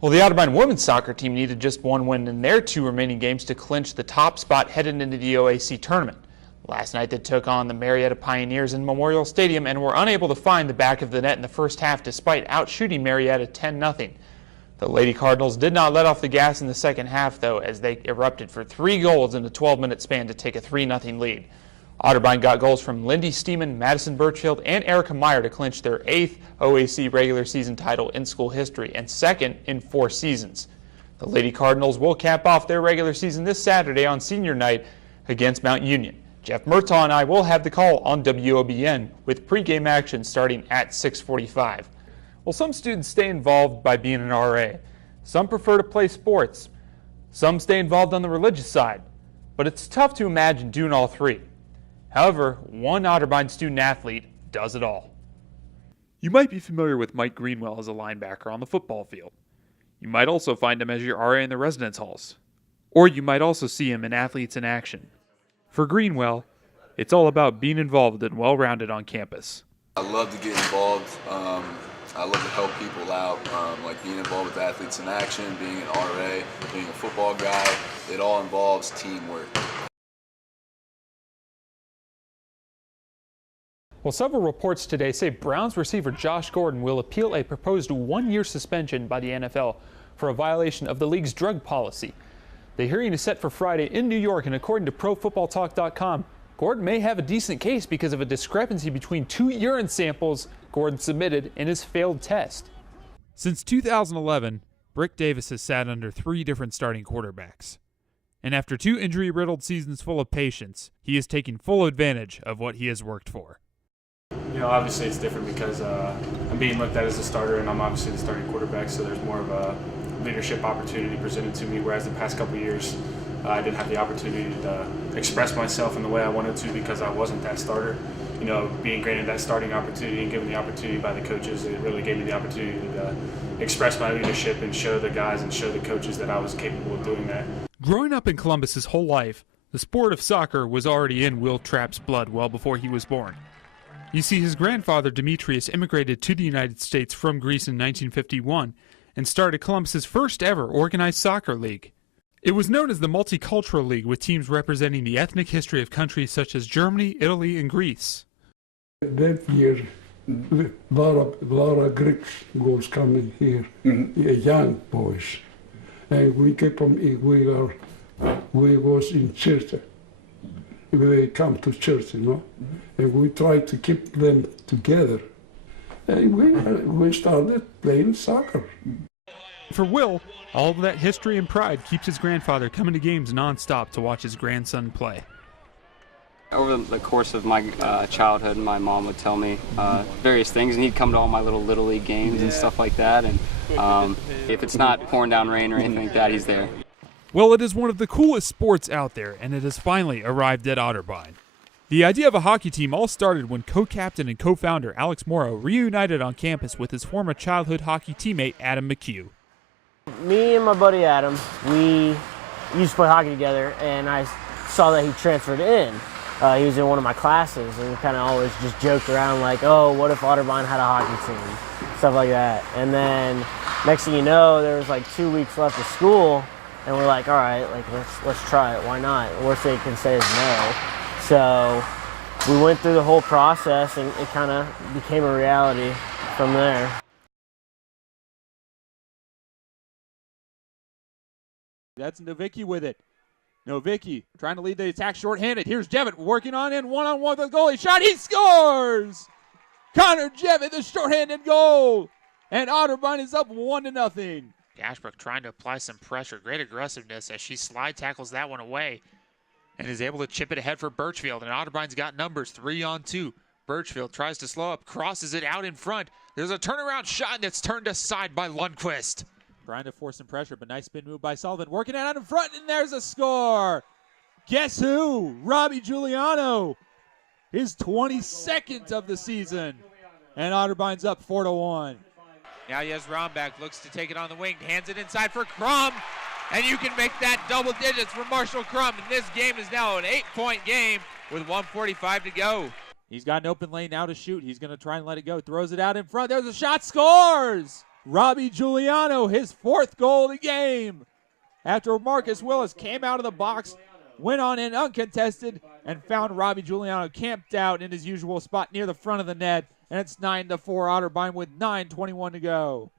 Well, the Otterbein women's soccer team needed just one win in their two remaining games to clinch the top spot headed into the OAC tournament. Last night they took on the Marietta Pioneers in Memorial Stadium and were unable to find the back of the net in the first half despite outshooting Marietta 10-0. The Lady Cardinals did not let off the gas in the second half, though, as they erupted for 3 goals in a 12-minute span to take a 3-0 lead. Otterbein got goals from Lindy Steeman, Madison Birchfield, and Erica Meyer to clinch their 8th OAC regular season title in school history and 2nd in 4 seasons. The Lady Cardinals will cap off their regular season this Saturday on senior night against Mount Union. Jeff Murtaugh and I will have the call on WOBN with pregame action starting at 6:45. Well, some students stay involved by being an RA. Some prefer to play sports. Some stay involved on the religious side. But it's tough to imagine doing all three. However, one Otterbein student-athlete does it all. You might be familiar with Mike Greenwell as a linebacker on the football field. You might also find him as your RA in the residence halls. Or you might also see him in Athletes in Action. For Greenwell, it's all about being involved and well-rounded on campus. I love to get involved. I love to help people out, like being involved with Athletes in Action, being an RA, being a football guy. It all involves teamwork. Well, several reports today say Browns receiver Josh Gordon will appeal a proposed 1-year suspension by the NFL for a violation of the league's drug policy. The hearing is set for Friday in New York, and according to ProFootballTalk.com, Gordon may have a decent case because of a discrepancy between 2 urine samples Gordon submitted in his failed test. Since 2011, Brick Davis has sat under 3 different starting quarterbacks. And after 2 injury-riddled seasons full of patience, he is taking full advantage of what he has worked for. You know, obviously it's different because I'm being looked at as a starter, and I'm obviously the starting quarterback, so there's more of a leadership opportunity presented to me, whereas the past couple of years I didn't have the opportunity to express myself in the way I wanted to because I wasn't that starter. You know, being granted that starting opportunity and given the opportunity by the coaches, it really gave me the opportunity to express my leadership and show the guys and show the coaches that I was capable of doing that. Growing up in Columbus his whole life, the sport of soccer was already in Will Trapp's blood well before he was born. You see, his grandfather Demetrius immigrated to the United States from Greece in 1951 and started Columbus's first ever organized soccer league. It was known as the Multicultural League, with teams representing the ethnic history of countries such as Germany, Italy, and Greece. That year, a lot of Greeks was coming here, young boys, and we kept on. We was in church. They come to church, you know, and we tried to keep them together. And we started playing soccer. For Will, all of that history and pride keeps his grandfather coming to games nonstop to watch his grandson play. Over the course of my childhood, my mom would tell me various things, and he'd come to all my Little League games and stuff like that. And if it's not pouring down rain or anything like that, he's there. Well, it is one of the coolest sports out there, and it has finally arrived at Otterbein. The idea of a hockey team all started when co-captain and co-founder Alex Morrow reunited on campus with his former childhood hockey teammate Adam McHugh. Me and my buddy Adam, we used to play hockey together, and I saw that he transferred in. He was in one of my classes, and we kind of always just joked around like, oh, what if Otterbein had a hockey team? Stuff like that. And then next thing you know, there was like 2 weeks left of school, and we're like, all right, like let's try it. Why not? The worst they can say is no. So we went through the whole process, and it kind of became a reality from there. That's Novicki with it. Novicki trying to lead the attack shorthanded. Here's Jevitt working on in one-on-one with the goalie. Shot, he scores! Connor Jevitt, the shorthanded goal. And Otterbein is up 1-0. Ashbrook trying to apply some pressure, great aggressiveness as she slide tackles that one away and is able to chip it ahead for Birchfield. And Otterbein's got numbers 3-on-2. Birchfield tries to slow up, crosses it out in front. There's a turnaround shot that's turned aside by Lundqvist. Trying to force some pressure, but nice spin move by Sullivan. Working it out in front, and there's a score. Guess who? Robbie Giuliano. His 22nd of the season. And Otterbein's up 4-1. Now Yes Romback looks to take it on the wing, hands it inside for Crum. And you can make that double digits for Marshall Crum. And this game is now an 8-point game with 1:45 to go. He's got an open lane now to shoot. He's going to try and let it go. Throws it out in front. There's a shot. Scores! Robbie Giuliano, his 4th goal of the game. After Marcus Willis came out of the box, went on in uncontested, and found Robbie Giuliano camped out in his usual spot near the front of the net. And it's 9-4 Otterbein with 9:21 to go.